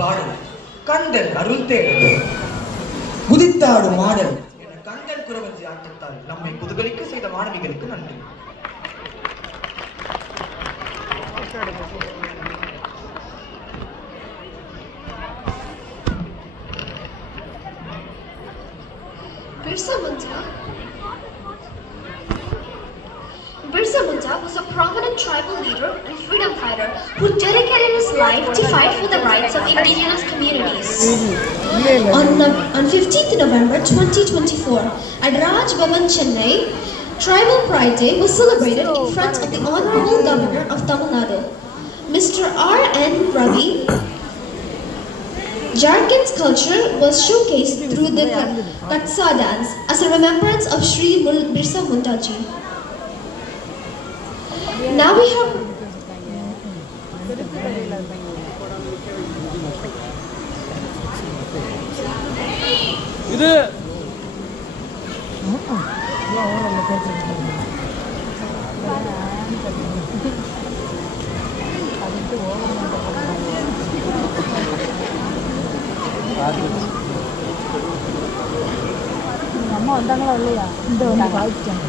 பாடல் கந்தன் அருள் தேடல் குதித்தாடும் மாடல் என கந்தன் குறவஞ்சி ஆட்டத்தால் நம்மை புதுகளிக்க செய்த மாணவிகளுக்கு நன்றி. Birsa Munda was a prominent tribal leader and freedom fighter who dedicated his life to fight for the rights of indigenous communities. On 15th November 2024, at Raj Bhavan, Chennai, Tribal Pride Day was celebrated in front of the Honorable Governor of Tamil Nadu, Mr. R.N. Ravi. Jharkhand's culture was showcased through the Katsa dance as a remembrance of Sri Birsa Munda ji. Now we have இது அம்மா வந்தாங்களா இல்லையா இந்த வந்து பாதிச்சிட்டாங்க